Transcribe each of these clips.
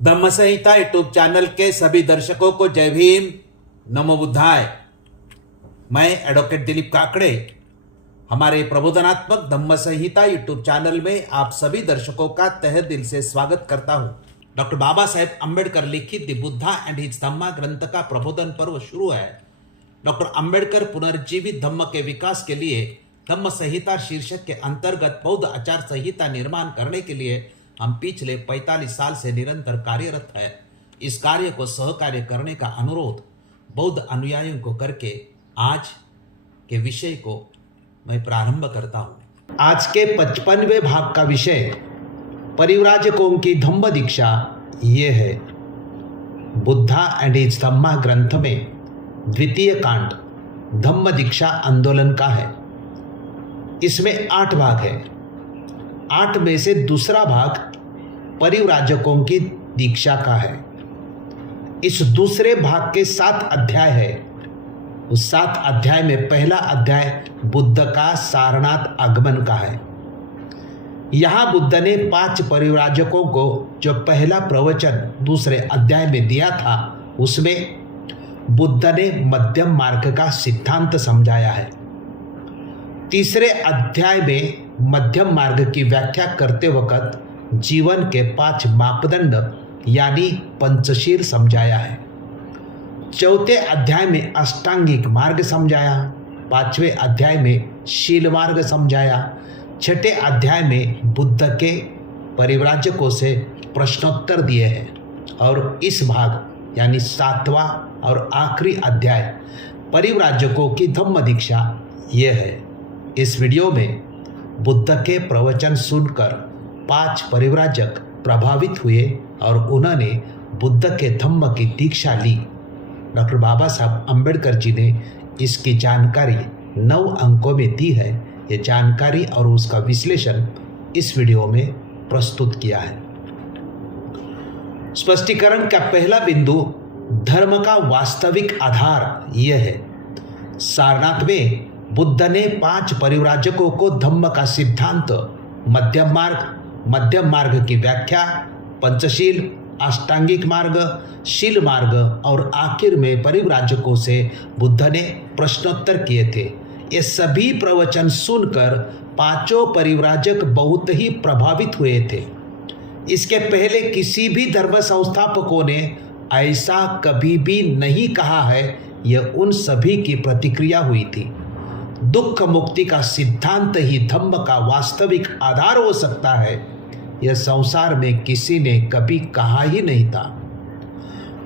धम्म संहिता YouTube channel के सभी दर्शकों को जय भीम, नमो बुद्धाय। मैं एडवोकेट दिलीप काकड़े हमारे प्रबोधनात्मक धम्म संहिता यूट्यूब चैनल में आप सभी दर्शकों का तहे दिल से स्वागत करता हूं। डॉक्टर बाबा साहेब अम्बेडकर लिखित द बुद्धा एंड हिज धम्मा ग्रंथ का प्रबोधन पर्व शुरू है। डॉक्टर अम्बेडकर पुनर्जीवित धम्म के विकास के लिए धम्म संहिता शीर्षक के अंतर्गत बौद्ध आचार संहिता निर्माण करने के लिए हम पिछले 45 साल से निरंतर कार्यरत है। इस कार्य को सहकार्य करने का अनुरोध बौद्ध अनुयायियों को करके आज के विषय को मैं प्रारंभ करता हूँ। आज के 55वें भाग का विषय परिव्राजकों की धम्म दीक्षा ये है। बुद्धा एंड हिज धम्मा ग्रंथ में द्वितीय कांड धम्म दीक्षा आंदोलन का है। इसमें 8 भाग है। 8 में से दूसरा भाग परिव्राजकों की दीक्षा का है। इस दूसरे भाग के 7 अध्याय है। उस 7 अध्याय में पहला अध्याय बुद्ध का सारनाथ आगमन का है। यहाँ बुद्ध ने 5 परिव्राजकों को जो पहला प्रवचन दूसरे अध्याय में दिया था, उसमें बुद्ध ने मध्यम मार्ग का सिद्धांत समझाया है। तीसरे अध्याय में मध्यम मार्ग की व्याख्या करते वक्त जीवन के 5 मापदंड यानी पंचशील समझाया है। चौथे अध्याय में अष्टांगिक मार्ग समझाया। 5वें अध्याय में शील मार्ग समझाया। 6ठे अध्याय में बुद्ध के परिव्राजकों से प्रश्नोत्तर दिए हैं। और इस भाग यानी 7वां और आखिरी अध्याय परिव्राजकों की धम्म दीक्षा ये है। इस वीडियो में बुद्ध के प्रवचन सुनकर 5 परिव्राजक प्रभावित हुए और उन्होंने बुद्ध के धम्म की दीक्षा ली। डॉक्टर बाबा साहब अम्बेडकर जी ने इसकी जानकारी 9 अंकों में दी है। ये जानकारी और उसका विश्लेषण इस वीडियो में प्रस्तुत किया है। स्पष्टीकरण का पहला बिंदु धर्म का वास्तविक आधार यह है। सारनाथ में बुद्ध ने 5 परिव्राजकों को धम्म का सिद्धांत, मध्यम मार्ग की व्याख्या, पंचशील, अष्टांगिक मार्ग, शील मार्ग और आखिर में परिव्राजकों से बुद्ध ने प्रश्नोत्तर किए थे। ये सभी प्रवचन सुनकर 5 परिव्राजक बहुत ही प्रभावित हुए थे। इसके पहले किसी भी धर्म संस्थापकों ने ऐसा कभी भी नहीं कहा है। यह उन सभी की प्रतिक्रिया हुई थी। दुख मुक्ति का सिद्धांत ही धम्म का वास्तविक आधार हो सकता है, यह संसार में किसी ने कभी कहा ही नहीं था।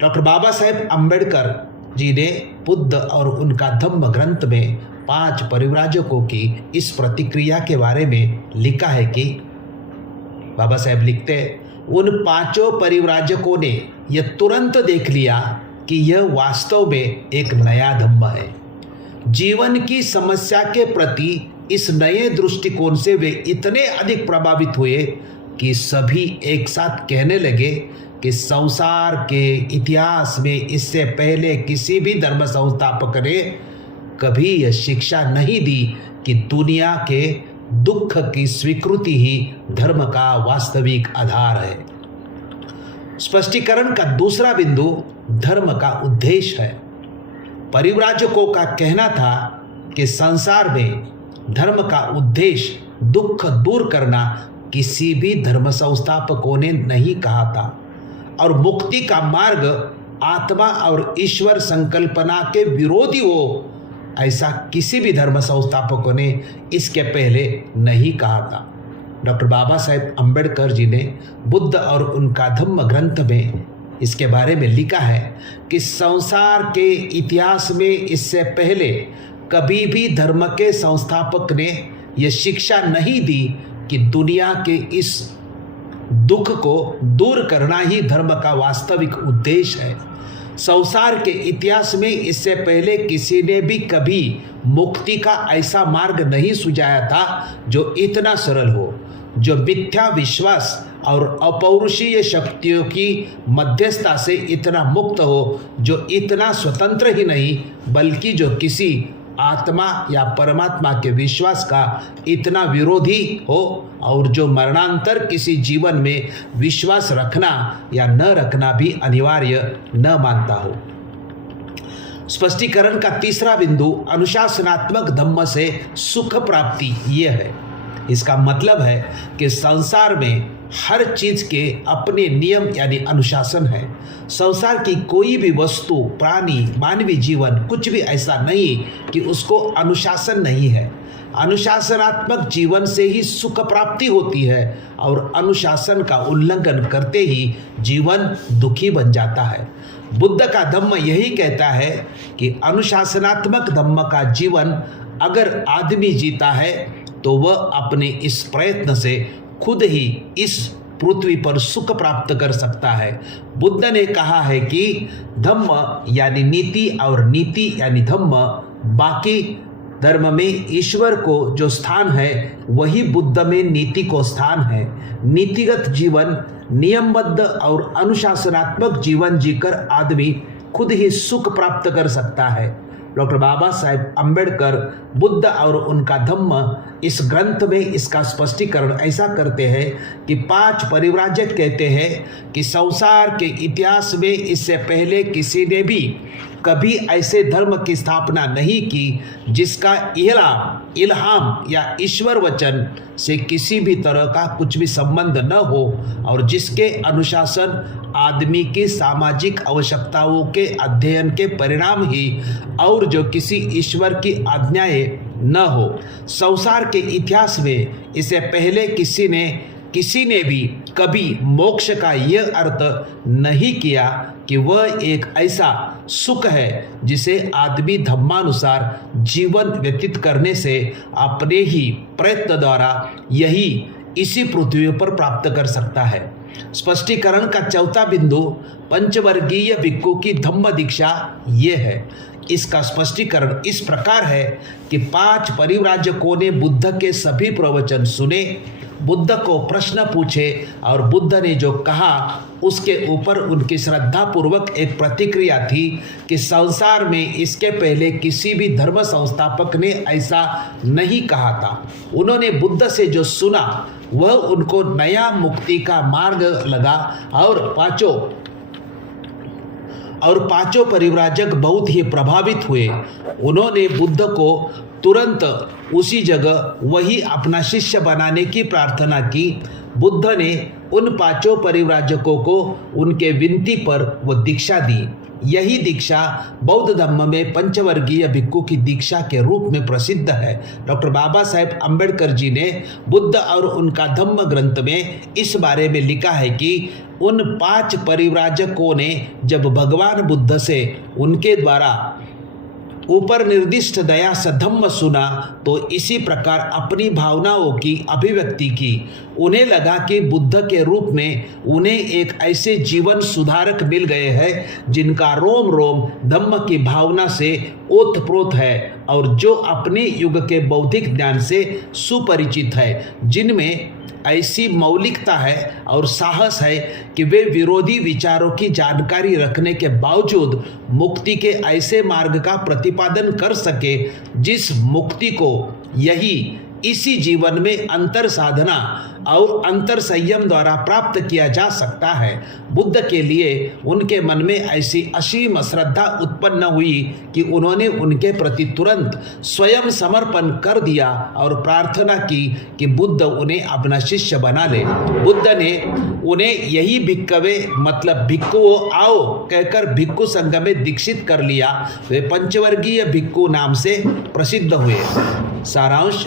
डॉक्टर बाबा साहेब अम्बेडकर जी ने बुद्ध और उनका धम्म ग्रंथ में 5 परिव्राजकों की इस प्रतिक्रिया के बारे में लिखा है कि बाबा साहेब लिखते, उन 5 परिव्राजकों ने यह तुरंत देख लिया कि यह वास्तव में एक नया धम्म है। जीवन की समस्या के प्रति इस नए दृष्टिकोण से वे इतने अधिक प्रभावित हुए कि सभी एक साथ कहने लगे कि संसार के इतिहास में इससे पहले किसी भी धर्म संस्थापक ने कभी यह शिक्षा नहीं दी कि दुनिया के दुख की स्वीकृति ही धर्म का वास्तविक आधार है। स्पष्टीकरण का दूसरा बिंदु धर्म का उद्देश्य है। परिव्राजकों का कहना था कि संसार में धर्म का उद्देश्य दुख दूर करना किसी भी धर्म संस्थापकों ने नहीं कहा था, और मुक्ति का मार्ग आत्मा और ईश्वर संकल्पना के विरोधी हो, ऐसा किसी भी धर्म संस्थापकों ने इसके पहले नहीं कहा था। डॉक्टर बाबा साहेब अम्बेडकर जी ने बुद्ध और उनका धम्म ग्रंथ में इसके बारे में लिखा है कि संसार के इतिहास में इससे पहले कभी भी धर्म के संस्थापक ने यह शिक्षा नहीं दी कि दुनिया के इस दुख को दूर करना ही धर्म का वास्तविक उद्देश्य है। संसार के इतिहास में इससे पहले किसी ने भी कभी मुक्ति का ऐसा मार्ग नहीं सुझाया था जो इतना सरल हो, जो मिथ्या विश्वास और अपौरुषीय शक्तियों की मध्यस्थता से इतना मुक्त हो, जो इतना स्वतंत्र ही नहीं बल्कि जो किसी आत्मा या परमात्मा के विश्वास का इतना विरोधी हो और जो मरणांतर किसी जीवन में विश्वास रखना या न रखना भी अनिवार्य न मानता हो। स्पष्टीकरण का तीसरा बिंदु अनुशासनात्मक धम्म से सुख प्राप्ति ये है। इसका मतलब है कि संसार में हर चीज के अपने नियम यानी अनुशासन है। संसार की कोई भी वस्तु, प्राणी, मानवीय जीवन कुछ भी ऐसा नहीं कि उसको अनुशासन नहीं है। अनुशासनात्मक जीवन से ही सुख प्राप्ति होती है और अनुशासन का उल्लंघन करते ही जीवन दुखी बन जाता है। बुद्ध का धम्म यही कहता है कि अनुशासनात्मक धम्म का जीवन अगर आदमी जीता है तो वह अपने इस प्रयत्न से खुद ही इस पृथ्वी पर सुख प्राप्त कर सकता है। बुद्ध ने कहा है कि धम्म यानी नीति और नीति यानी धम्म, बाकी धर्म में ईश्वर को जो स्थान है वही बुद्ध में नीति को स्थान है। नीतिगत जीवन, नियमबद्ध और अनुशासनात्मक जीवन जीकर आदमी खुद ही सुख प्राप्त कर सकता है। डॉक्टर बाबा साहेब अम्बेडकर बुद्ध और उनका धम्म इस ग्रंथ में इसका स्पष्टीकरण ऐसा करते हैं कि 5 परिव्राजक कहते हैं कि संसार के इतिहास में इससे पहले किसी ने भी कभी ऐसे धर्म की स्थापना नहीं की जिसका इल्हाम या ईश्वर वचन से किसी भी तरह का कुछ भी संबंध न हो और जिसके अनुशासन आदमी की सामाजिक आवश्यकताओं के अध्ययन के परिणाम ही और जो किसी ईश्वर की आज्ञाएं न हो। संसार के इतिहास में इससे पहले किसी ने भी कभी मोक्ष का यह अर्थ नहीं किया कि वह एक ऐसा सुख है जिसे आदमी धर्मानुसार जीवन व्यतीत करने से अपने ही प्रयत्न द्वारा इसी पृथ्वी पर प्राप्त कर सकता है। स्पष्टीकरण का चौथा बिंदु पंचवर्गीय भिक्षु की धम्म दीक्षा ये है। इसका स्पष्टीकरण इस प्रकार है कि 5 परिव्राजकों ने बुद्ध के सभी प्रवचन सुने, बुद्ध को प्रश्न पूछे और बुद्ध ने जो कहा उसके ऊपर उनकी श्रद्धा पूर्वक एक प्रतिक्रिया थी कि संसार में इसके पहले किसी भी धर्म संस्थापक ने ऐसा नहीं कहा था। उन्होंने बुद्ध से जो सुना वह उनको नया मुक्ति का मार्ग लगा और पांचों परिव्राजक बहुत ही प्रभावित हुए। उन्होंने बुद्ध को तुरंत उसी जगह वही अपना शिष्य बनाने की प्रार्थना की। बुद्ध ने उन 5 परिव्राजकों को उनके विनती पर वो दीक्षा दी। यही दीक्षा बौद्ध धर्म में पंचवर्गीय भिक्षु की दीक्षा के रूप में प्रसिद्ध है। डॉक्टर बाबा साहेब अम्बेडकर जी ने बुद्ध और उनका धम्म ग्रंथ में इस बारे में लिखा है कि उन 5 परिव्राजकों ने जब भगवान बुद्ध से उनके द्वारा ऊपर निर्दिष्ट दया सधम्म सुना तो इसी प्रकार अपनी भावनाओं की अभिव्यक्ति की। उन्हें लगा कि बुद्ध के रूप में उन्हें एक ऐसे जीवन सुधारक मिल गए हैं जिनका रोम रोम धम्म की भावना से ओतप्रोत है और जो अपने युग के बौद्धिक ज्ञान से सुपरिचित है, जिनमें ऐसी मौलिकता है और साहस है कि वे विरोधी विचारों की जानकारी रखने के बावजूद मुक्ति के ऐसे मार्ग का प्रतिपादन कर सके जिस मुक्ति को इसी जीवन में अंतर साधना और अंतर संयम द्वारा प्राप्त किया जा सकता है। बुद्ध के लिए उनके मन में ऐसी असीम श्रद्धा उत्पन्न हुई कि उन्होंने उनके प्रति तुरंत स्वयं समर्पण कर दिया और प्रार्थना की कि बुद्ध उन्हें अपना शिष्य बना ले। बुद्ध ने उन्हें यही भिक्खवे मतलब भिक्षुओं आओ कहकर भिक्षु संघ में दीक्षित कर लिया। वे पंचवर्गीय भिक्षु नाम से प्रसिद्ध हुए। सारांश,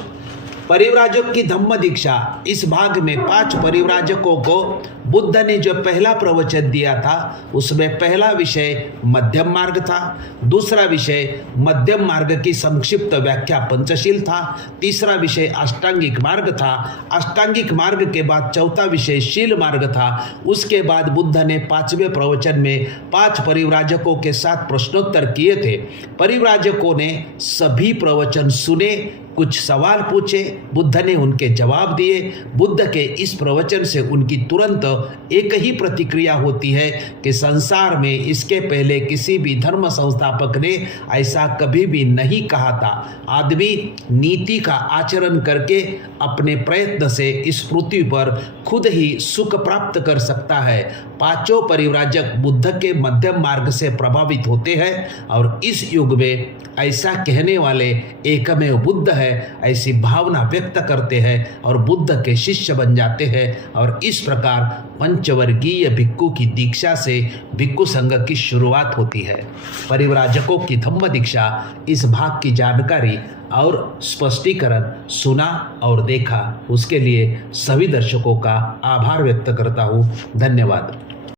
परिव्राजक की धम्म दीक्षा। इस भाग में 5 परिव्राजकों को बुद्ध ने जो पहला प्रवचन दिया था उसमें पहला विषय मध्यम मार्ग था, दूसरा विषय मध्यम मार्ग की संक्षिप्त व्याख्या पंचशील था, तीसरा विषय अष्टांगिक मार्ग था, अष्टांगिक मार्ग के बाद चौथा विषय शील मार्ग था। उसके बाद बुद्ध ने 5वें प्रवचन में 5 परिव्राजकों के साथ प्रश्नोत्तर किए थे। परिव्राजकों ने सभी प्रवचन सुने, कुछ सवाल पूछे, बुद्ध ने उनके जवाब दिए। बुद्ध के इस प्रवचन से उनकी तुरंत एक ही प्रतिक्रिया होती है कि संसार में इसके पहले किसी भी धर्म संस्थापक ने ऐसा कभी भी नहीं कहा था। आदमी नीति का आचरण करके अपने प्रयत्न से इस पृथ्वी पर खुद ही सुख प्राप्त कर सकता है। पांचों परिव्राजक बुद्ध के मध्यम मार्ग से प्रभावित होते हैं और इस युग में ऐसा कहने वाले एकमेव बुद्ध है, ऐसी भावना व्यक्त करते हैं और बुद्ध के शिष्य बन जाते हैं। और इस प्रकार पंचवर्गीय भिक्खु की दीक्षा से भिक्खु संघ की शुरुआत होती है। परिव्राजकों की धम्म दीक्षा, इस भाग की जानकारी और स्पष्टीकरण सुना और देखा, उसके लिए सभी दर्शकों का आभार व्यक्त करता हूँ। धन्यवाद।